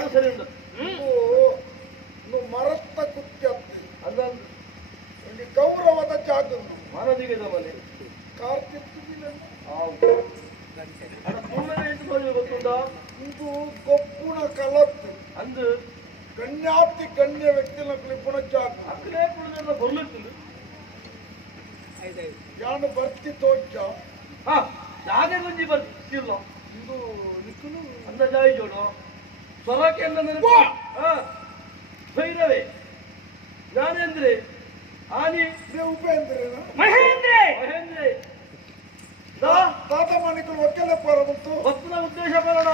ಅದು ಸರಿ ಉಂಟು. ಮರತ್ತ ಕುತ್ಯತ್ತಿ ಅದಂದು ಇಲ್ಲಿ ಗೌರವದ ಜಾಗ ಮನದಿಗೆ ಮನೆ ಕಾರ್ತಿತ್ತಿಲ್ಲ. ಹೌದು ಅದ ಪೂರ್ಣವೇ ಎಂಟು ಗೊತ್ತುಂಟಾ? ಇದು ಗೊಪ್ಪುಣ ಕಲತ್ತು ಅಂದು ಗಣ್ಯಾತಿ ಗಣ್ಯ ವ್ಯಕ್ತಿನ ಕ್ಲಿಪ್ಪುಣ ಜಾಗ ಅಕ್ಕಲೇ ಕುಡಿದ ಬರ್ಲಿಕ್ಕಿಲ್ಲ ಯಾನು ಬರ್ತಿ ತೋಜ ಹಾ ಜಾಗ ಗಂಜಿ ಬರ್ತಿಲ್ಲ ಇದು ನಿಕ್ಕಲು ಅಂದ ಜಾಯಿ ಜೋಡು ಸ್ವರಕ್ಕೆ ಎಲ್ಲ ನೆನಪು. ಭೈರವೇ ನಾನೇಂದ್ರೆ ಆನಿ ಉಪೇಂದ್ರನ ಮಹೇಂದ್ರೆ ಮಹೇಂದ್ರೆ ತಾತ ಮಣಿಕಲು ಒಕ್ಕಲೆ ಪರ ಬಂತು ಭಕ್ತನ ಉದ್ದೇಶ ಬರೋಣ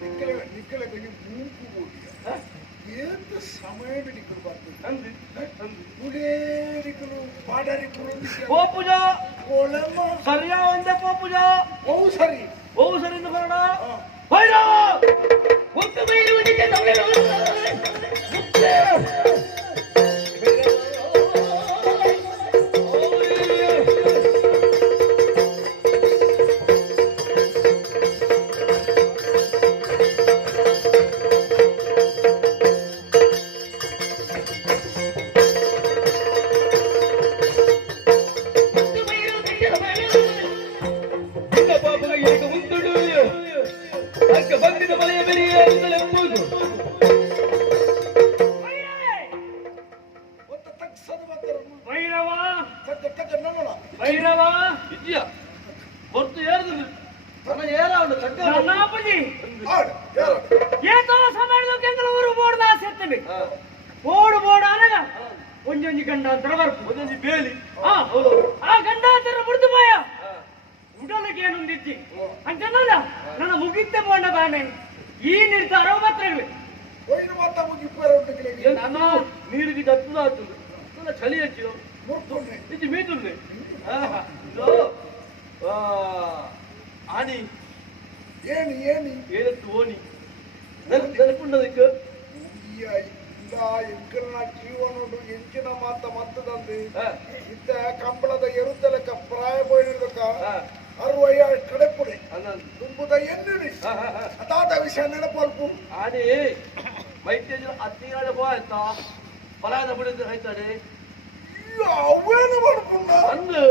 ನಿಕ್ಕಲೆ ನಿಕ್ಕಲೆ ಗಂಜಿ ಮೂಕು ಕೂಡಿಯ ಏತ ಸಮಯ ನಿಕ್ಕಲು ಬರ್ತದೆ ಅಂದಿ ಗುಡೇ ನಿಕ್ಕಲು ಪಾಡರಿ ಓ ಪೂಜಾ ಕೋಳೆಮ್ಮ ಸರಿಯಾ ಒಂದೇ ಪೋ ಪೂಜಾ ಓ ಸರಿ ಇಂದ ಬರೋಣ. ಭೈರವ ಒತ್ತು ಬೈರುವುದಿಗೆ ಭೈರವ ಇದೆಯಾ ಹೊತ್ತು ಏರಿದ್ರು ನನ್ನ ಏರ ಉಂಟು ಕಟ್ಟಿ ಏತೋ ಸಮಯದ ಕೆಂಗಲೂರು ಬೋರ್ಡ್ ಆಸೆತ್ತನೆ ಬೋರ್ಡ್ అనಗ ಒಂಜೊಂಜಿ ಗಂಡಾಂತರ ಬರ್ಪು ಒಂದೊಂದು ಬೇಲಿ ಆ ಗಂಡಾಂತರ ಮುರಿದು ಬಾಯ ಉಡಲಕ್ಕೆ ಏನುಂದಿಚ್ಚಿ ಅಂಚನಲ್ಲ ನನ್ನ ಮುಗಿತ್ತೆ ಬೋಂಡ ಬಾನೆ ಈ ನಿರ್ಧಾರ ಮಾತ್ರಗಳು ಹೋಯಿನ ಮಾತ ಮುಗಿಪ್ಪರ ಉಂಟು ನನ್ನ ನೀರಿಗೆ ದತ್ತದ ಆಗ್ತದೆ ನನ್ನ ಚಳಿ ಹಚ್ಚಿಯೋ ಮುರ್ಕೊಂಡೆ ಇದು ಮೀತುಂಡೆ ಆನಿ ಏನಿ ಏನಿ ಏನತ್ತು ಓನಿ ನೆನಪುಂಡದಕ್ಕೆ ಎಂಕಲ್ನ ಜೀವನೋಡು ಎಂಚಿನ ಮಾತ ಮತ್ತದಂದು ಇತ್ತ ಕಂಬಳದ ಎರುತ್ತಲಕ ಪ್ರಾಯ ಬೋಯಿರ್ಬೇಕ 67 ಕಡೆಪುಡೆ ತುಂಬುದ ಎನ್ನಿಡಿ ಅದಾದ ವಿಷಯ ನೆನಪಲ್ಪು ಆನಿ ಮೈತೇಜ್ ಅತ್ತಿಗಾಳೆ ಬೋ ಆಯ್ತಾ ಪಲಾಯದ ಬಿಡಿದ್ರೆ ಆಯ್ತಾಡೆ ಅವೇನು ಮಾಡ್ಕೊಂಡ ಅಂದು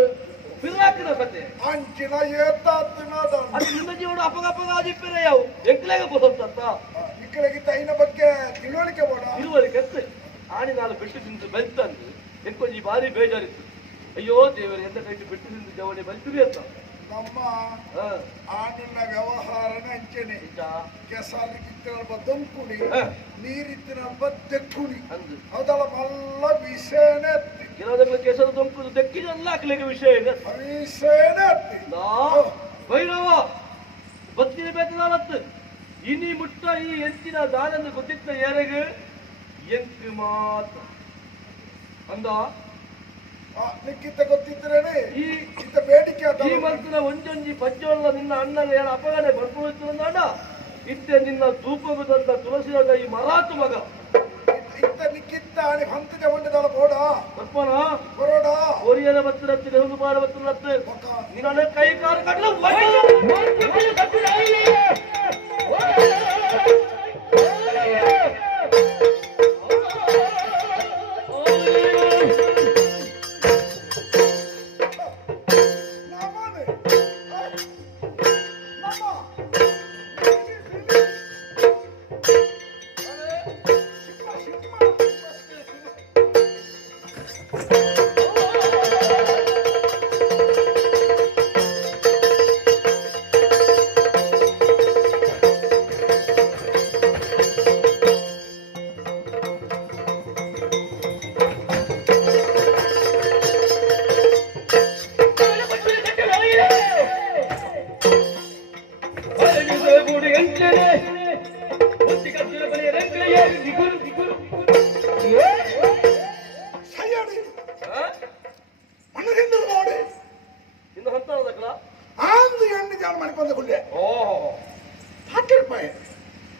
ಪಿರಾಕಿನ ಕತೆ ಅಂಚಿನ ಏತಾತ್ತಿನದ ಅದು ನಿನ್ನ ಜೀವನ ಅಪಗಪಗ ಆದಿಪ್ಪರೆ ಯಾವು ಎಂಕ್ಲೆಗೆ ಬೋಸಂತ ಇಕ್ಕಳಿಗೆ ತೈನ ಬಗ್ಗೆ ತಿಳುವಳಿಕೆ ಬೇಡ ತಿಳುವಳಿಕೆ ಎತ್ತು ಆಣಿ ನಾನು ಬಿಟ್ಟು ತಿಂದು ಬೆಳ್ತಂದು ಎಂಕೊಂಜಿ ಭಾರಿ ಬೇಜಾರಿತ್ತು. ಅಯ್ಯೋ ದೇವರೇ ಎಂತ ಕೈಗೆ ಬಿಟ್ಟು ತಿಂದು ಜವಳಿ ಬಲ್ತೀವಿ ಅಂತ ನಮ್ಮ ಆನಿನ ವ್ಯವಹಾರನ ಅಂಚನೆ ಕೆಸಾಲಿಗಿತ್ತಿನ ದೊಂಕುಡಿ ನೀರಿತ್ತಿನ ತೆಕ್ಕುಡಿ ಅದಲ್ಲ ಮಲ್ಲ ವಿಷಯನೇ ಕೆಲವೊಂದು ಕೆಸರು ದೊಂಕುದು ದಕ್ಕಿದಲ್ಲ ಹಾಕ್ಲಿಕ್ಕೆ ವಿಷಯ ಇದೆ ವಿಷಯನೇ ಭೈರವ ಬತ್ತಿನ ಬೇತನಾಲತ್ತು ಇನಿ ಮುಟ್ಟ ಈ ಎಂಚಿನ ದಾನನ್ನು ಗೊತ್ತಿತ್ತ ಯಾರಿಗೆ ಎಂಕು ಮಾತ್ರ ಅಂದ ನಿಕ್ಕಿತ್ತ ಗೊತ್ತಿದ್ರೇನೆ ಈ ಇತ್ತ ಬೇಡಿಕೆ ಈ ಮಂತ್ರ ಒಂಜೊಂಜಿ ಪಜ್ಜೊಳ್ಳ ನಿನ್ನ ಅಣ್ಣನ ಏನು ಅಪಗಡೆ ಬರ್ಕೊಳ್ತು ಅಣ್ಣ ಇತ್ತೆ ನಿನ್ನ ಧೂಪಗುದಂತ ತುಳಸಿಯಾಗ ಈ ಮರಾತು ಮಗ ಇತ್ತ ನಿಕ್ಕಿತ್ತ ಆನೆ ಹಂತದ ಹೊಂಡದಳ ಬೋಡ ಬರ್ಪನ ಬರೋಡ ಓರಿಯನ ಬತ್ತರತ್ತೆ ಒಂದು ಬಾರ ಬತ್ತರತ್ತೆ ನಿನ್ನ ಕೈ ಕಾಲು ಕಡಲು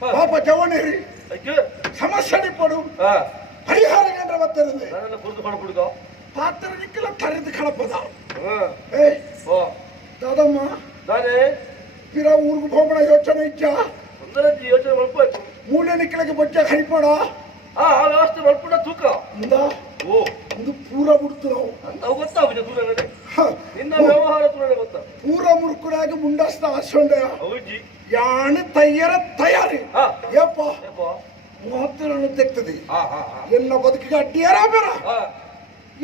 ಪಾಪ ಜವನೇರಿ ಸಮಸ್ಯೆ ಪಡು ಪರಿಹಾರ ಕೇಂದ್ರ ಬರ್ತದೆ ಪಾತ್ರ ನಿಕ್ಕಲ ತರಿದು ಕಳಪದ ದಾದಮ್ಮ ಪಿರ ಊರ್ಗು ಹೋಗೋಣ ಯೋಚನೆ ಇಚ್ಚ ಯೋಚನೆ ಮಾಡ್ಬೇಕು ಮೂಲೆ ನಿಕ್ಕಲಿಗೆ ಬೊಚ್ಚ ಹೈಪಡ ಆ ವ್ಯವಸ್ಥೆ ಮಲ್ಪುಡ ತೂಕ ಮುಂದ ಓ ಒಂದು ಪೂರ ಬಿಡ್ತು ನಾವು ಅಂತ ಗೊತ್ತಾಗುತ್ತೆ ದೂರನೇ ನಿನ್ನ ವ್ಯವಹಾರ ದೂರನೇ ಗೊತ್ತಾ ಪೂರ ಮುರುಕುರಾಗಿ ಮುಂಡಸ್ತ ಆಸೊಂಡ ಹೌಜಿ ಯಾಣ ತಯಾರಿ ಹಾ ಯಪ್ಪ ಯಪ್ಪ ಮೂವತ್ತರನ್ನು ತೆಗ್ತದೆ ಹಾ ಹಾ ಹಾ ಎಲ್ಲ ಬದುಕಿಗೆ ಅಡ್ಡಿಯಾರ ಬೇಡ ಹಾ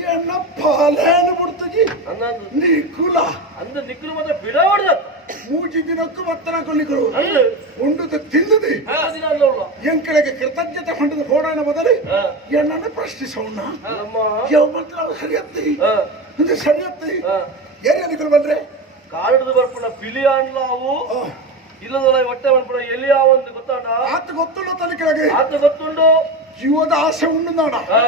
ಎನ್ನ ಪಾಲೇನು ಬಿಡ್ತಗಿ ಅನ್ನಂದು ನೀ ಕುಲ ಅಂದ ನಿಕ್ಕಲು ಮಾತ್ರ ಬಿಡ ಹೊಡೆದ ಮೂಜಿ ದಿನಕ್ಕೂ ಮತ್ತನ ಕೊಲ್ಲಿಗಳು ಅಲ್ಲ ಉಂಡುದು ತಿಂದದಿ ದಿನ ಅಲ್ಲ ಎಂಕಳಿಗೆ ಕೃತಜ್ಞತೆ ಹೊಂಡದ ಫೋಡನ ಬದಲು ಹಾ ಎನ್ನ ಪ್ರಶ್ನಿಸೋಣ ನಮ್ಮ ಯಾವ ಮಾತ್ರ ಸರಿಯತ್ತಿ ಹಾ ಇದು ಸರಿಯತ್ತಿ ಹಾ ಏನಿಗಳು ಬಂದ್ರೆ ಕಾಡಿದ ಬರ್ಪುಣ ಬಿಳಿ ಅನ್ಲ ಅವು ಇಲ್ಲದಲ್ಲ ಹೊಟ್ಟೆ ಬರ್ಪುಣ ಎಲ್ಲಿ ಒಂದು ಗೊತ್ತಾಡ ಆತ ಗೊತ್ತುള്ള ತನಿಕೆಗೆ ಆತ ಗೊತ್ತುಂಡು ಜೀವದ ಆಸೆ ಉಂಡು ನಾಡ ಹಾ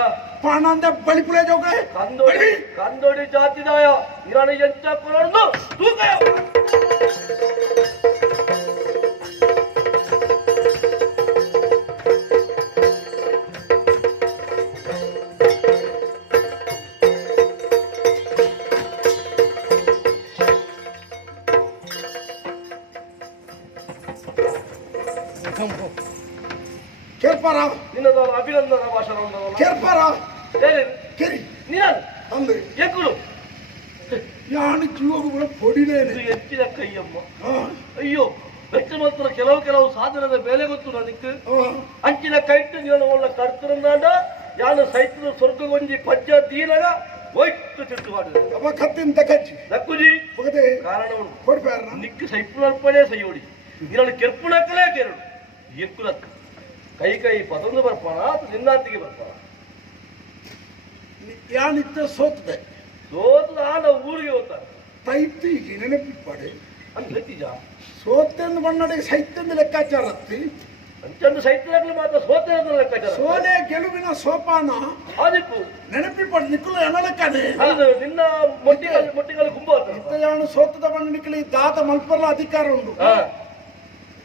ಪಾಣ ಅಂದೆ ಬಳಿಪುಳೆ ಜೋಗ ಕಂದೋಡಿ ಕಂದೋಡಿ ಜಾತಿದಾಯ ಇರಾಣಿ ಎಂತ ಕೊರಡ್ದು ತೂಕಯ ಕೇರ್ಪಾರ ನಿನ್ನದ ಅಭಿನಂದನ ಭಾಷಣ ಉಂಟಲ್ಲ ಕೇರ್ಪಾರ ಹೇಳಿ ಕೆರಿ ನೀನದು ಅಂದೆ ಎಕ್ಕುಳು ಯಾಣ ಜೀವಗಳ ಪೊಡಿನೇನೆ ಇದು ಹೆಚ್ಚಿನ ಕೈಯಮ್ಮ ಅಯ್ಯೋ ಬೆಚ್ಚ ಮಾತ್ರ ಕೆಲವು ಸಾಧನದ ಬೆಲೆ ಗೊತ್ತು ನನಕ್ಕೆ ಅಂಚಿನ ಕೈಟ್ಟು ನೀನು ಒಳ್ಳೆ ಕರ್ತರಂದಾಂಡ ಯಾನು ಸೈತದ ಸ್ವರ್ಗಗೊಂಜಿ ಪಂಚ ದೀನಗ ಹೋಯ್ತು ತಿಟ್ಟು ಮಾಡಿದೆ ಅವ ಕತ್ತಿಂದ ಕಚ್ಚಿ ನಕ್ಕುಜಿ ಮುಗದೆ ಕಾರಣ ಉಂಟು ಕೊಡ್ಬೇಡ ನಿಕ್ಕು ಸೈಪುನರ್ಪಣೆ ಸೈಯೋಡಿ ಇದನ್ನು ಕೆರ್ಪುಣಕ್ಕಲೇ ಕೆರಡು ಎಕ್ಕುಲಕ್ಕ ಕೈ ಪದೊಂದು ಬರ್ಪಾನ ಅದು ನಿನ್ನಾತಿಗೆ ಬರ್ಪಾನ ಯಾನಿತ್ತ ಸೋತದೆ ಸೋತು ನಾನು ಊರಿಗೆ ಹೋಗ್ತಾನೆ ತೈತಿಗೆ ನೆನಪಿಟ್ಪಾಡೆ ಅಂದ್ರೆ ನಿಜ ಸೋತೆಂದು ಮನ್ನಡೆಗೆ ಸೈತ್ಯಂದು ಲೆಕ್ಕಾಚಾರ ಹತ್ತಿ ಅಂಚಂದು ಸೈತ್ಯಗಳು ಮಾತ್ರ ಸೋತೆ ಲೆಕ್ಕಾಚಾರ ಸೋಲೆ ಗೆಲುವಿನ ಸೋಪಾನ ಆದಿಪ್ಪು ನೆನಪಿಟ್ಪಾಡು ನಿಕ್ಕುಲ ಎಣಲೆಕ್ಕನೆ ಅದು ನಿನ್ನ ಮೊಟ್ಟಿಗಳು ಗುಂಬು ಇತ್ತ ಯಾನು ಸೋತದ ಮನ್ನಡಿಕಲಿ ದಾತ ಮಲ್ಪರ್ಲ ಅಧಿಕಾರ ಉಂಟು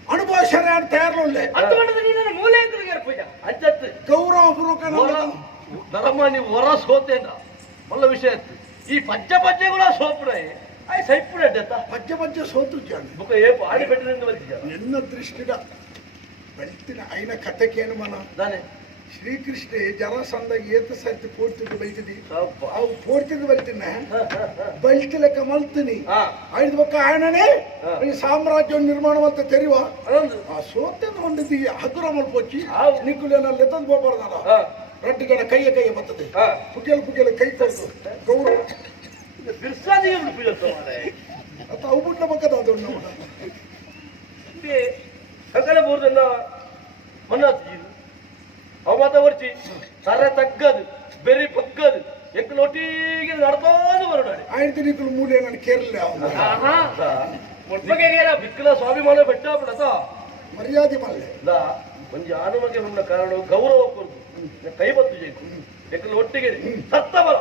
ಅನುಭವ ಶರ್ಯಾನ್ ತಯಾರೊಳ್ಳೆ ಅಂತಗೊಂಡದ ನೀನು ಮೂಲೆ ಅಂತ ಪೂಜ ಅಂಚತ್ತು ಗೌರವ ಪೂರ್ವಕ ನರಮ್ಮ ನೀವು ಹೊರ ಸೋತೇನ ಒಳ್ಳೆ ವಿಷಯ ಇತ್ತು ಈ ಪಜ್ಜೆಗಳ ಸೋಪುಡೆ ಆಯ್ ಸೈಪುಡೆ ಅಡ್ಡತ್ತ ಪಜ್ಜೆ ಸೋತು ಜಾಣ ಬುಕ್ಕ ಏಪು ಆಡಿ ಬೆಟ್ಟದಿಂದ ಬರ್ತಿದ್ದ ನಿನ್ನ ದೃಷ್ಟಿಗ ಬೆಳ್ತಿನ ಐನ ಕಥೆಕೇನು ಮನ ನಾನೇ ಶ್ರೀಕೃಷ್ಣ ಜರಾಸಂಧ ಏತ ಸರ್ತಿ ಪೋಡ್ತಿದ್ದು ಬೈತಿದಿ ಅವು ಪೋಡ್ತಿದ್ದು ಬಲ್ತಿನ ಬಲ್ತಿಲಕ್ಕ ಮಲ್ತೀನಿ ಐದು ಪಕ್ಕ ಆಯಣನೇ ಈ ಸಾಮ್ರಾಜ್ಯವನ್ನು ನಿರ್ಮಾಣ ಅಂತ ತೆರೆಯುವ ಆ ಸೋತೆಂದು ಹೊಂದಿದ್ದಿ ಹಗುರ ಮಲ್ಪೋಚಿ ನಿಕ್ಕುಲೇನ ಲೆತ್ತಂದು ಹೋಗ್ಬಾರ್ದಲ್ಲ ರಡ್ಡಿಗಡ ಕೈಯ ಬರ್ತದೆ ಪುಗ್ಗೆಲ ಕೈ ತರಿಸು ಗೌರವ ಬಿರ್ಸಾದಿಗೆ ಅತ್ತ ಅವು ಬಿಟ್ಟ ಪಕ್ಕದ ಅದು ನಮ್ಮ ಸಕಲ ಬೋರ್ದನ್ನ ಮನ್ನಾತಿ ಅವ ಮಾತ ಬರ್ಚಿ ಸರ ತಗ್ಗದು ಬೆರಿ ಬಗ್ಗದು ಎಕ್ಕಲೊಟ್ಟಿಗೆ ನಡ್ಕೊಂಡು ಬರೋಣಾಡಿ ಆಯ್ತು ನಿಕ್ಕಲು ಮೂಲೆ ನಾನು ಕೇರಳ ಬಿಕ್ಕಲ ಸ್ವಾಭಿಮಾನ ಬೆಟ್ಟ ಬಿಡತ ಮರ್ಯಾದೆ ಮಾಡಲೆ ಒಂಜಿ ಆನುಮಗೆ ಮುನ್ನ ಕಾರಣ ಗೌರವ ಕೊಡುದು ಕೈ ಬತ್ತು ಜೈಕು ಎಕ್ಕಲು ಒಟ್ಟಿಗೆ ಸತ್ತ ಬರ